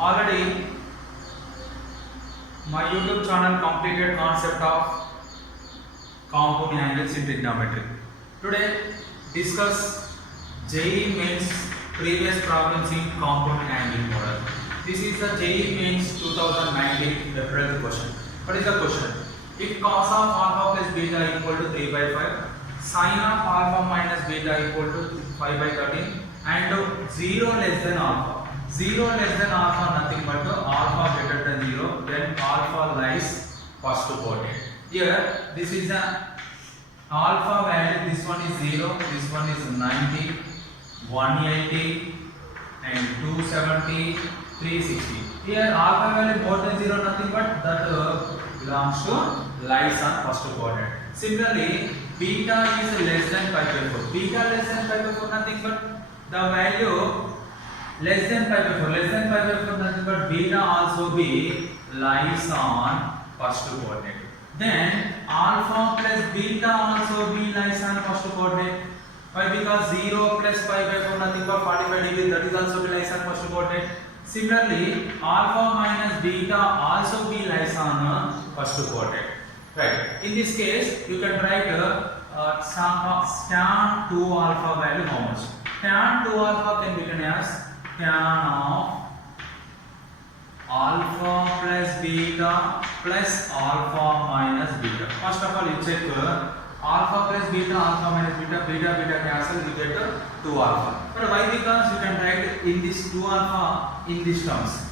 Already my YouTube channel completed concept of compound angles in trigonometry. Today discuss JEE Mains previous problems in compound angle model. This is the JEE Mains 2019 April question. What is the question? If cos of alpha plus beta equal to 3 by 5, sin of alpha minus beta equal to 5 by 13 and 0 less than alpha. 0 less than alpha nothing but alpha greater than 0, then alpha lies first coordinate. Here this is the alpha value, this one is 0, this one is 90, 180 and 270, 360. Here alpha value more than 0 nothing but that belongs to lies on first coordinate. Similarly, beta is less than 5 by 4. Beta less than 5 by 4 nothing but the value less than 5 by 4. Less than 5 by 4 nothing but beta also be lies on first coordinate. Then alpha plus beta also be lies on first coordinate. Why? Because 0 plus 5 by 4 nothing but 45 degrees, that is also be lies on first coordinate. Similarly, alpha minus beta also be lies on first coordinate. Right. In this case, you can write tan 2 alpha value how much? Tan 2 alpha can be written as tan of alpha plus beta plus alpha minus beta. First of all, you check alpha plus beta, alpha minus beta, beta cancel, you get 2 alpha. But why? Because you can write in this 2 alpha in these terms.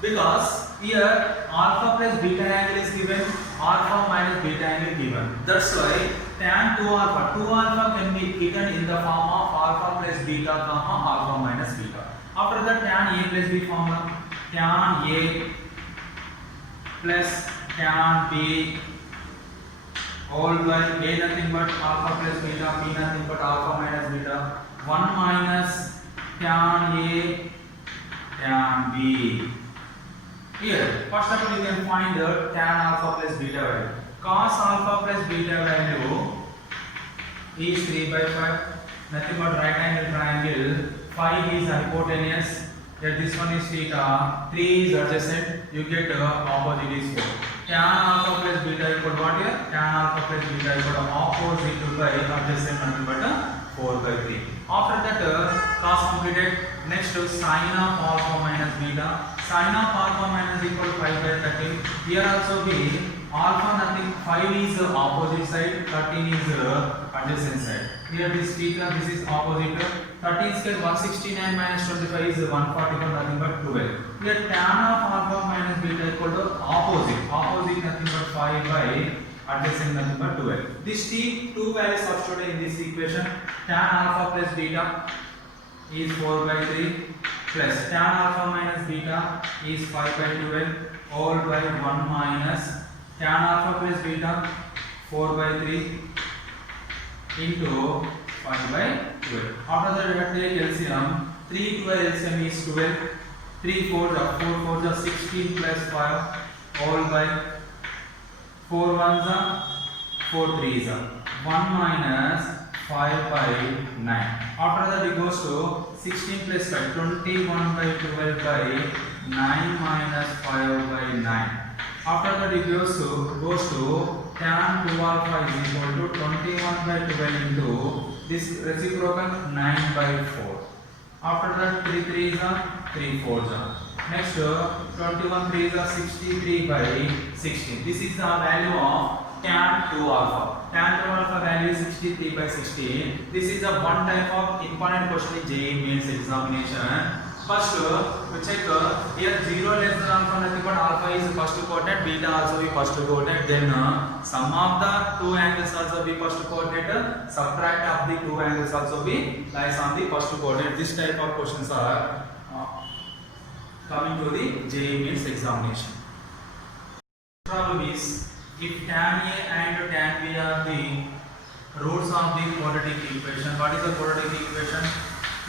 Because here alpha plus beta angle is given, alpha minus beta angle given. That's why tan 2 alpha can be written in the form of alpha plus beta comma alpha minus beta. After that, tan A plus B formula, tan A plus tan B all by A nothing but alpha plus beta, B nothing but alpha minus beta, 1 minus tan A tan B. Here, first of all, you can find the tan alpha plus beta value. Cos alpha plus beta value is 3 by 5. Nothing but right angle triangle. 5 is hypotenuse. Here this one is theta. 3 is adjacent. You get opposite is 4. Tan alpha plus beta equal to what here? Tan alpha plus beta equal to opposite by adjacent nothing but 4 by 3. After that, cos completed. Next to sin of alpha minus beta. Sin of alpha minus equal to 5 by 13. Here also be alpha nothing. 5 is opposite side. 13 is adjacent side. Here this theta, this is opposite. 13 square 169 minus 25 is 141 nothing but 12. Here tan of alpha minus beta equal to opposite. Opposite nothing but 5 by adjacent nothing but 12. This two values substituted in this equation. Tan alpha plus beta is 4 by 3 plus tan alpha minus beta is 5 by 12 all by 1 minus tan alpha plus beta 4 by 3 into 5 by 12. After that, we take LCM. 3 to LCM is 12. 3 4 4 4 16 plus 5 all by 4 1 4 3 1 minus 5 by 9. After that, it goes to 16 plus 5, 21 by 12 by 9 minus 5 by 9. After that, it goes to tan 2 alpha is equal to 21 by 12 into this reciprocal 9 by 4. After that, 3 3 is 3 4 is. Next, 21 3 is 63 by 16. This is the value of tan 2 alpha. Tan 2 alpha value is 63 by 16. This is a one type of important question in JEE Mains examination. First, we check here 0 less than alpha nothing but alpha is first coordinate, beta also be first coordinate. Then sum of the two angles also be first coordinate. Subtract of the two angles also be lies on the first coordinate. This type of questions are coming to the JEE Mains examination. Problem is, if tan A and tan B are the roots of the quadratic equation, what is the quadratic equation?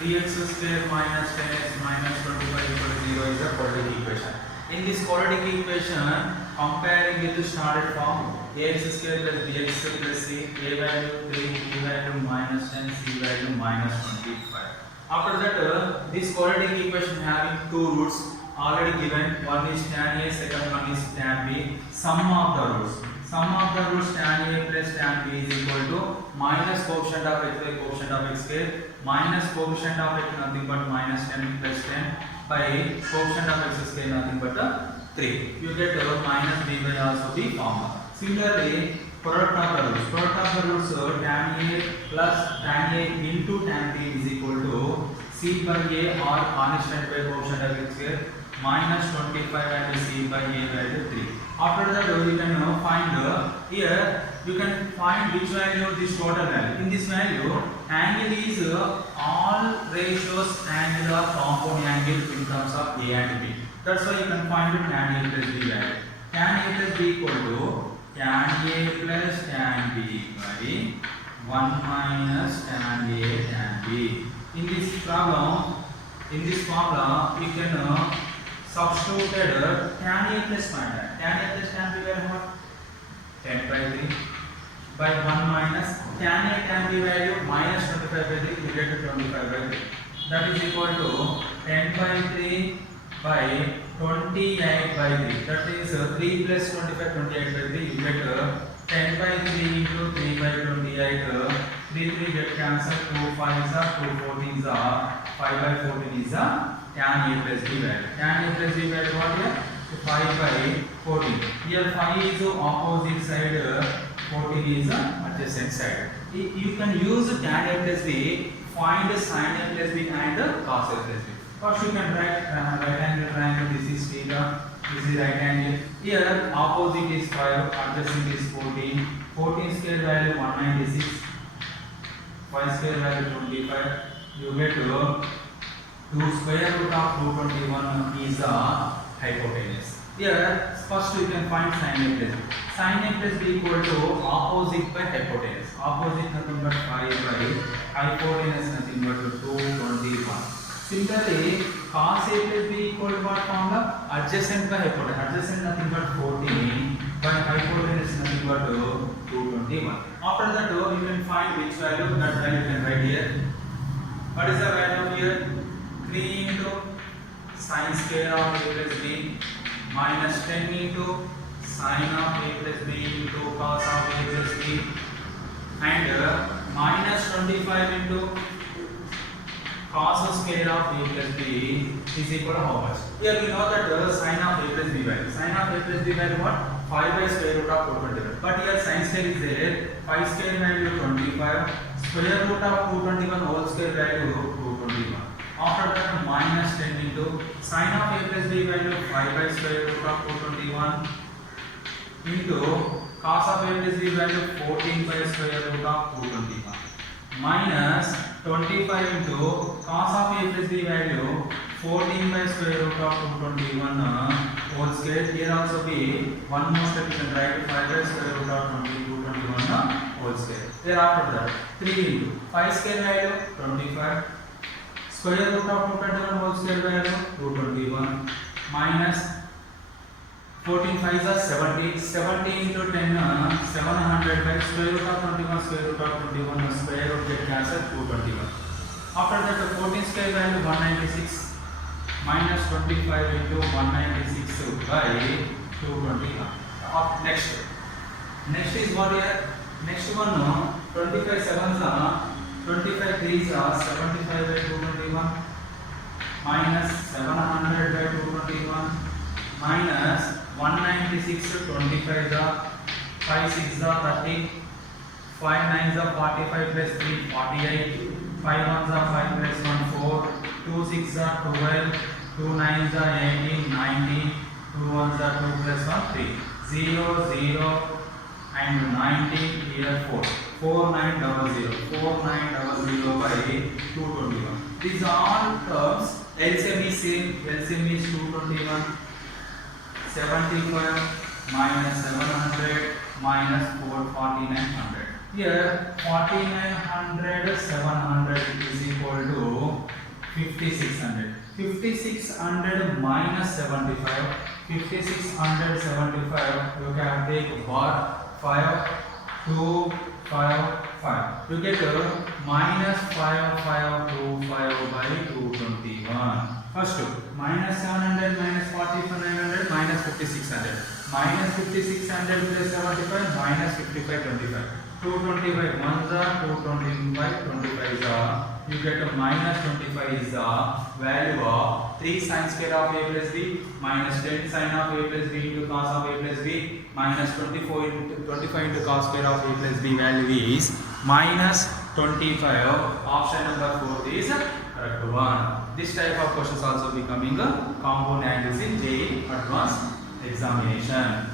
3x square minus 10x minus 25 equal to 0 is the quadratic equation. In this quadratic equation, comparing with the standard form, ax square plus bx plus c, a value 3, b value minus 10, c value minus 25. After that, this quadratic equation having two roots. already given. One is tan A, second one is tan B. Sum of the roots. Sum of the roots tan A plus tan B is equal to minus coefficient of x by coefficient of x square minus coefficient of x nothing but minus 10 plus 10 by coefficient of x square nothing but 3. You get minus b by also the formula. Similarly, product of the roots. Product of the roots tan A plus tan A into tan B is equal to c by A or constant by coefficient of x square minus 25 and c by A value 3. After that you can find here you can find which value this total value. In this value angle is all ratios angle or compound angle in terms of A and B. That's why you can find the tan A plus B value. Tan A plus B equal to tan A plus tan B by 1 minus tan A tan B. In this problem, in this formula, we can substitute tan A plus tan. Tan A plus tan B value what? 10 by 3 by 1 minus tan A tan B value minus 25 by 3, you get 25 by 3. That is equal to 10 by 3 by 28 by 3. That is 3 plus 25, 28 by 3. You get 10 by 3 into 3 by 28. 3 get cancelled. 2 5s are 2 14s are 5 by 14 is tan A plus B value. Tan A plus B value what here? 5 by 14. Here 5 is opposite side, 14 is adjacent side. You can use tan A plus B, find sin A plus B and cos A plus B. First you can write right angle triangle. This is theta, this is right angle. Here opposite is 5, adjacent is 14. 14 square value 196. 5 square value 25. You get 2 square root of 221 is a hypotenuse. Here first you can find sin A plus B. Sin A plus B equal to opposite by hypotenuse. Opposite nothing but 5 by hypotenuse nothing but 221. Similarly, cos A plus B equal to what formula? Adjacent by hypotenuse. Adjacent nothing but 14 by hypotenuse nothing but 221. After that you can find which value. That value you can write here. What is the value here? 3 into sin square of A plus B minus 10 into sin of A plus B into cos of A plus B and minus 25 into cos square of A plus B is equal to how much? Here we know that sin of A plus B value. Sin of A plus B value what? 5 by square root of 221. But here sin square is there. 5 square value 25. Square root of 221 whole square value 221. After that minus 10 into sin of A plus B value 5 by square root of 221 into cos of A plus B value 14 by square root of 221 minus 25 into cos of A plus B value 14 by square root of 221 whole square. Here also be one more step, you can write 5 by square root of 221 whole square. Thereafter that 3 into 5 square value 25 square root of 221 whole square value 221 minus 14 5s are 70. 70 into 10 700 by square root of 21 square root of 21 square root get cancelled 221. After that the 14 square value 196 minus 25 into 196 by 221. Next is what here? Next one 25 7s are 25 3s are 75 by 221 minus 700 by 221 minus 196 to 25 are 5 6 are 30 5 9s are 45 plus 3 48 5 1s are 5 plus 1 4 2 6 are 12 2 9s are 18 19 2 1s are 2 plus 1 3 0 0 and 19 here 4 4900 4900 by 221. These are all terms. LCM is same. LCM is 221 75 minus 700 minus 4900. Here 4900 700 is equal to 5600. 5600 minus 75. 5600 75. You can take bar 5 2 5 5. You get minus 5525 by 221. First minus 700 minus 4500 minus 5600. Minus 5600 plus 75 minus 5525. 225 ones are 225 25 are. You get a minus 25 is the value of 3 sin square of a plus b minus 10 sin of a plus b into cos of a plus b minus 24 into 25 into cos square of a plus b value is minus 25. Option number 4 is correct one. This type of questions also becoming a compound angles in JEE advanced examination.